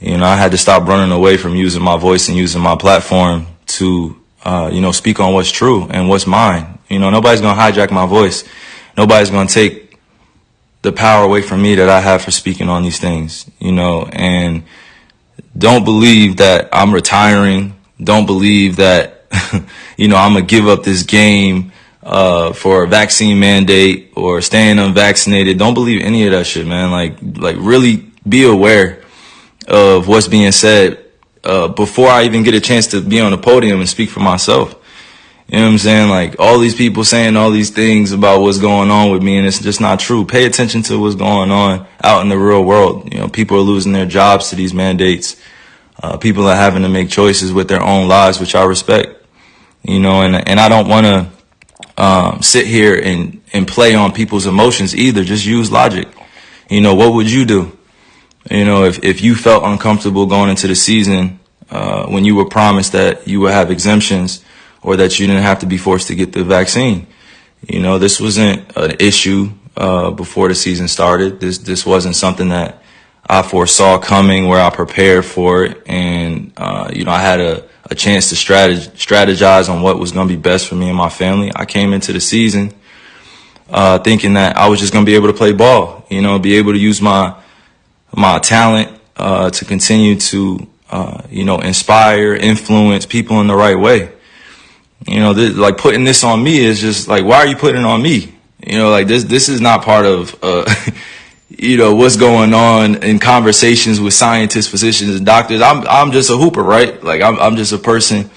I had to stop running away from using my voice and using my platform to, speak on what's true and what's mine. Nobody's going to hijack my voice. Nobody's going to take the power away from me that I have for speaking on these things, and don't believe that I'm retiring. Don't believe that, I'm going to give up this game for a vaccine mandate or staying unvaccinated. Don't believe any of that shit, man. Like really be aware of what's being said before I even get a chance to be on the podium and speak for myself. You know what I'm saying? Like all these people saying all these things about what's going on with me, and it's just not true. Pay attention to what's going on out in the real world. People are losing their jobs to these mandates. People are having to make choices with their own lives, which I respect. And I don't want to sit here and play on people's emotions either. Just use logic. What would you do? If you felt uncomfortable going into the season when you were promised that you would have exemptions or that you didn't have to be forced to get the vaccine. This wasn't an issue before the season started. This wasn't something that I foresaw coming, where I prepared for it. And, I had a chance to strategize on what was going to be best for me and my family. I came into the season thinking that I was just going to be able to play ball, be able to use my talent to continue to, inspire, influence people in the right way. Like putting this on me is just like, why are you putting it on me? This is not part of, what's going on in conversations with scientists, physicians, and doctors. I'm just a hooper, right? Like I'm just a person,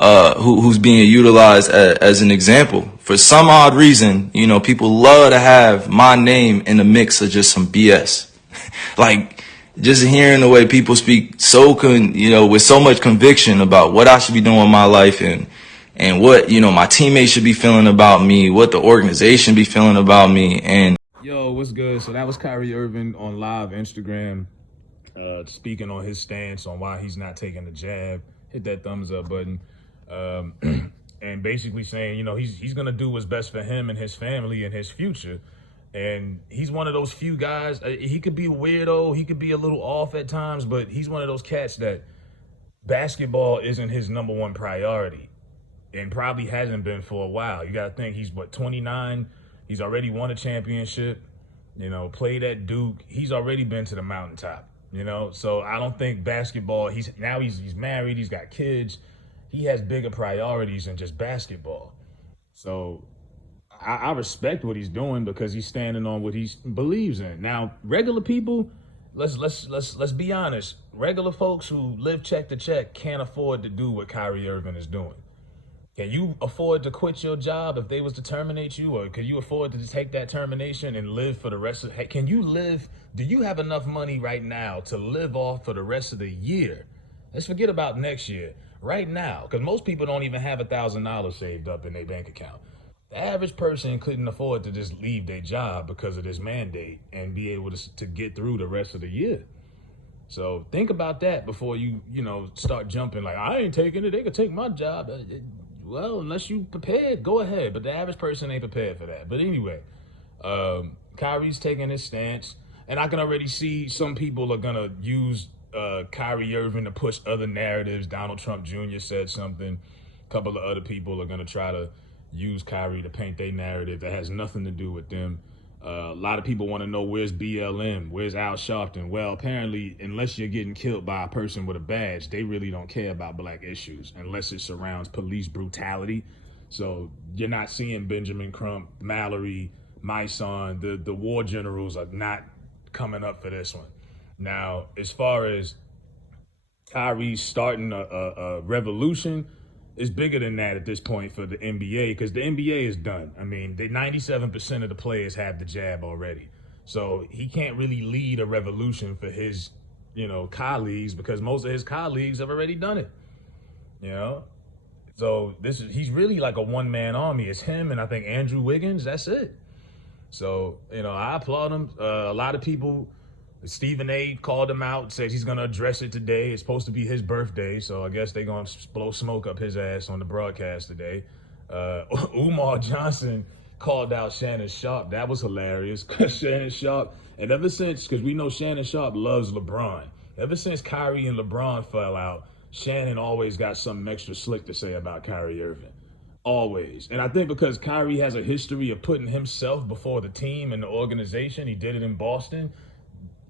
who's being utilized as an example. For some odd reason, people love to have my name in the mix of just some BS. Like just hearing the way people speak with so much conviction about what I should be doing with my life and what, my teammates should be feeling about me, what the organization be feeling about me. And yo, what's good? So that was Kyrie Irving on live Instagram, speaking on his stance on why he's not taking the jab. Hit that thumbs up button. And basically saying, he's going to do what's best for him and his family and his future. And he's one of those few guys. He could be a weirdo. He could be a little off at times, but he's one of those cats that basketball isn't his number one priority and probably hasn't been for a while. You got to think he's 29. He's already won a championship, played at Duke. He's already been to the mountaintop, So I don't think basketball, he's married. He's got kids. He has bigger priorities than just basketball. So I respect what he's doing because he's standing on what he believes in. Now, regular people, let's be honest. Regular folks who live check to check can't afford to do what Kyrie Irving is doing. Can you afford to quit your job if they was to terminate you, or can you afford to take that termination and live for the rest of? Can you live? Do you have enough money right now to live off for the rest of the year? Let's forget about next year. Right now, because most people don't even have $1,000 saved up in their bank account. The average person couldn't afford to just leave their job because of this mandate and be able to get through the rest of the year. So think about that before you start jumping like, I ain't taking it. They could take my job. Well, unless you prepared, go ahead. But the average person ain't prepared for that. But anyway, Kyrie's taking his stance. And I can already see some people are going to use Kyrie Irving to push other narratives. Donald Trump Jr. said something. A couple of other people are going to try to use Kyrie to paint their narrative that has nothing to do with them. A lot of people want to know, where's BLM? Where's Al Sharpton? Well, apparently, unless you're getting killed by a person with a badge, they really don't care about black issues unless it surrounds police brutality. So you're not seeing Benjamin Crump, Mallory, Myson, the war generals are not coming up for this one. Now, as far as Kyrie starting a revolution, it's bigger than that at this point for the NBA, because the NBA is done. I mean, 97% of the players have the jab already. So he can't really lead a revolution for his, colleagues, because most of his colleagues have already done it. So he's really like a one-man army. It's him and I think Andrew Wiggins. That's it. So, I applaud him. A lot of people, Stephen A. called him out, says he's going to address it today. It's supposed to be his birthday, so I guess they're going to blow smoke up his ass on the broadcast today. Umar Johnson called out Shannon Sharp. That was hilarious. Shannon Sharp, and ever since, because we know Shannon Sharp loves LeBron. Ever since Kyrie and LeBron fell out, Shannon always got something extra slick to say about Kyrie Irving. Always. And I think because Kyrie has a history of putting himself before the team and the organization, he did it in Boston.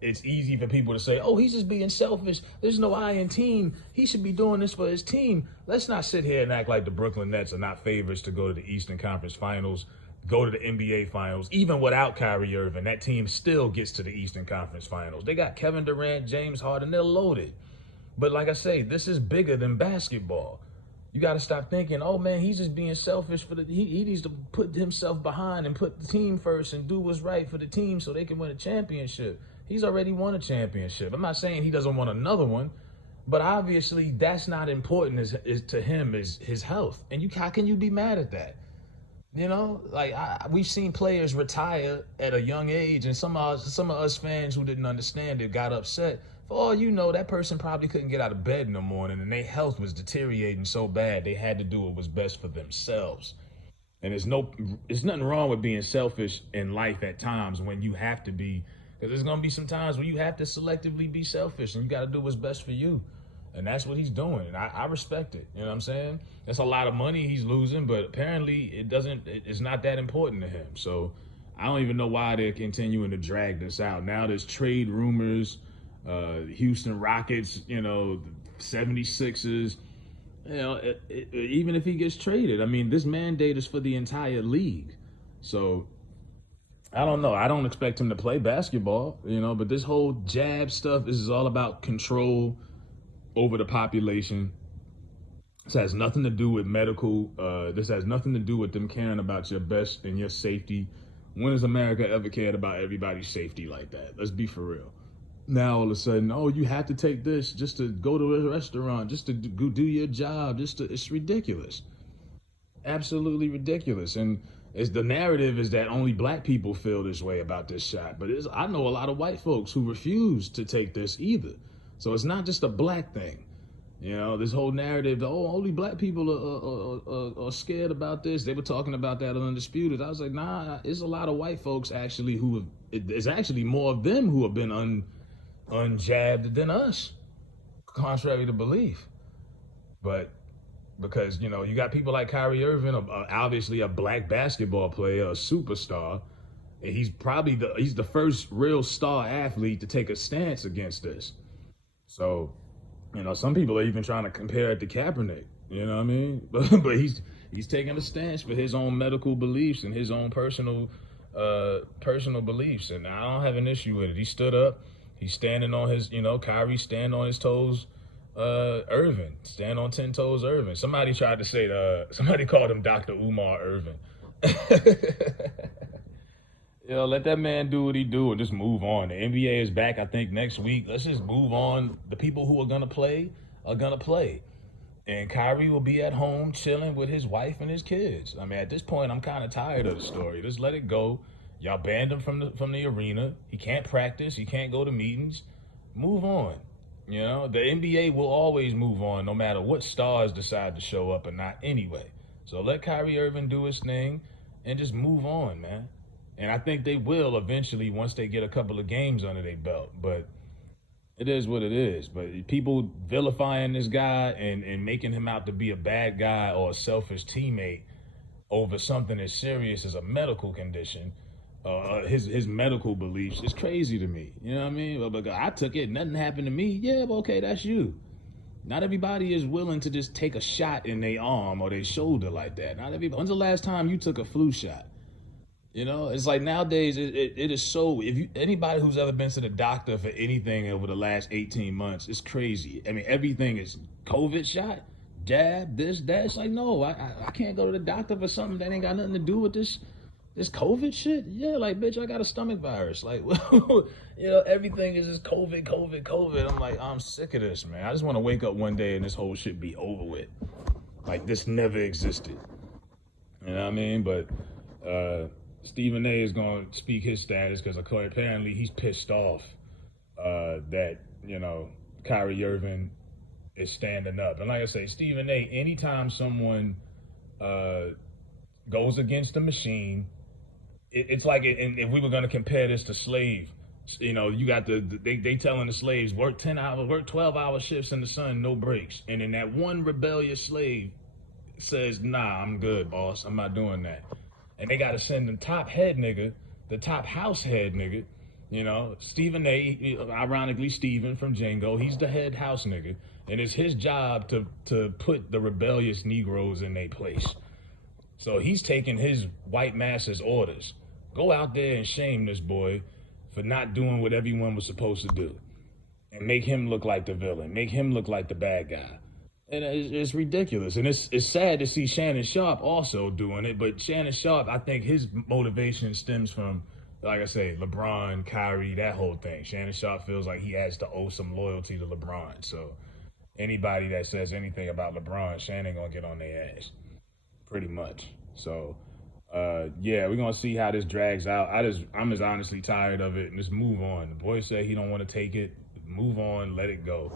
It's easy for people to say, oh, he's just being selfish. There's no I in team. He should be doing this for his team. Let's not sit here and act like the Brooklyn Nets are not favorites to go to the Eastern Conference Finals, go to the NBA Finals. Even without Kyrie Irving, that team still gets to the Eastern Conference Finals. They got Kevin Durant, James Harden. They're loaded. But like I say, this is bigger than basketball. You got to stop thinking, oh, man, he's just being selfish for he needs to put himself behind and put the team first and do what's right for the team so they can win a championship. He's already won a championship. I'm not saying he doesn't want another one, but obviously that's not important is to him is his health. And how can you be mad at that? You know, like we've seen players retire at a young age, and some of us fans who didn't understand it got upset. For all you know, that person probably couldn't get out of bed in the morning, and their health was deteriorating so bad they had to do what was best for themselves. And there's nothing wrong with being selfish in life at times when you have to be, because there's gonna be some times where you have to selectively be selfish, and you got to do what's best for you. And that's what he's doing. And I respect it. You know what I'm saying? That's a lot of money he's losing, but apparently it's not that important to him. So I don't even know why they're continuing to drag this out. Now there's trade rumors, Houston Rockets, 76ers, even if he gets traded, I mean, this mandate is for the entire league. So I don't know. I don't expect him to play basketball, but this whole jab stuff, this is all about control over the population. This has nothing to do with medical. This has nothing to do with them caring about your best and your safety. When has America ever cared about everybody's safety like that? Let's be for real. Now all of a sudden, oh, you have to take this just to go to a restaurant, just to go do your job, it's ridiculous. Absolutely ridiculous. And the narrative is that only black people feel this way about this shot. But I know a lot of white folks who refuse to take this either. So it's not just a black thing. This whole narrative, only black people are scared about this. They were talking about that on Undisputed. I was like, nah, there's a lot of white folks actually there's actually more of them who have been unjabbed than us, contrary to belief. But because, you got people like Kyrie Irving, obviously a black basketball player, a superstar, and he's the first real star athlete to take a stance against this. So, some people are even trying to compare it to Kaepernick, you know what I mean? But he's taking a stance for his own medical beliefs and his own personal beliefs, and I don't have an issue with it. He stood up. He's standing on his, Kyrie stand on his toes. Irving, stand on 10 toes, Irving. Somebody tried to say somebody called him Dr. Umar Irving. Let that man do what he do and just move on. The NBA is back, I think, next week. Let's just move on. The people who are going to play are going to play. And Kyrie will be at home chilling with his wife and his kids. I mean, at this point, I'm kind of tired of the story. Just let it go. Y'all banned him from the arena. He can't practice. He can't go to meetings. Move on. The NBA will always move on no matter what stars decide to show up or not anyway. So let Kyrie Irving do his thing and just move on, man. And I think they will eventually once they get a couple of games under their belt. But it is what it is. But people vilifying this guy and making him out to be a bad guy or a selfish teammate over something as serious as a medical condition, his medical beliefs, is crazy to me. You know what I mean? But I took it. Nothing happened to me. Yeah, well, okay, that's you. Not everybody is willing to just take a shot in their arm or their shoulder like that. Not everybody. When's the last time you took a flu shot? It's like nowadays it is so, anybody who's ever been to the doctor for anything over the last 18 months, it's crazy. I mean, everything is COVID shot, jab, this, that. It's like, no, I can't go to the doctor for something that ain't got nothing to do with this COVID shit. Yeah, like, bitch, I got a stomach virus. Like, everything is just COVID. I'm like, I'm sick of this, man. I just want to wake up one day and this whole shit be over with. Like, this never existed. You know what I mean? But, Stephen A is going to speak his status because apparently he's pissed off that, Kyrie Irving is standing up. And like I say, Stephen A, anytime someone goes against the machine, it's like, and if we were going to compare this to slave You know, you got they telling the slaves work 10 hours, work 12-hour shifts in the sun, no breaks. And then that one rebellious slave says, "Nah, I'm good, boss. I'm not doing that." And they got to send the top head nigga, the top house head nigga. You know, Stephen A. Ironically, Stephen from Django, he's the head house nigga, and it's his job to put the rebellious Negroes in their place. So he's taking his white master's orders. Go out there and shame this boy for not doing what everyone was supposed to do, and make him look like the villain, make him look like the bad guy. And it's ridiculous. And it's sad to see Shannon Sharp also doing it. But Shannon Sharp, I think his motivation stems from, like I say, LeBron, Kyrie, that whole thing. Shannon Sharp feels like he has to owe some loyalty to LeBron. So anybody that says anything about LeBron, Shannon gonna get on their ass, pretty much. So yeah, we're gonna see how this drags out. I'm just honestly tired of it, and just move on. The boy said he don't want to take it. Move on, let it go.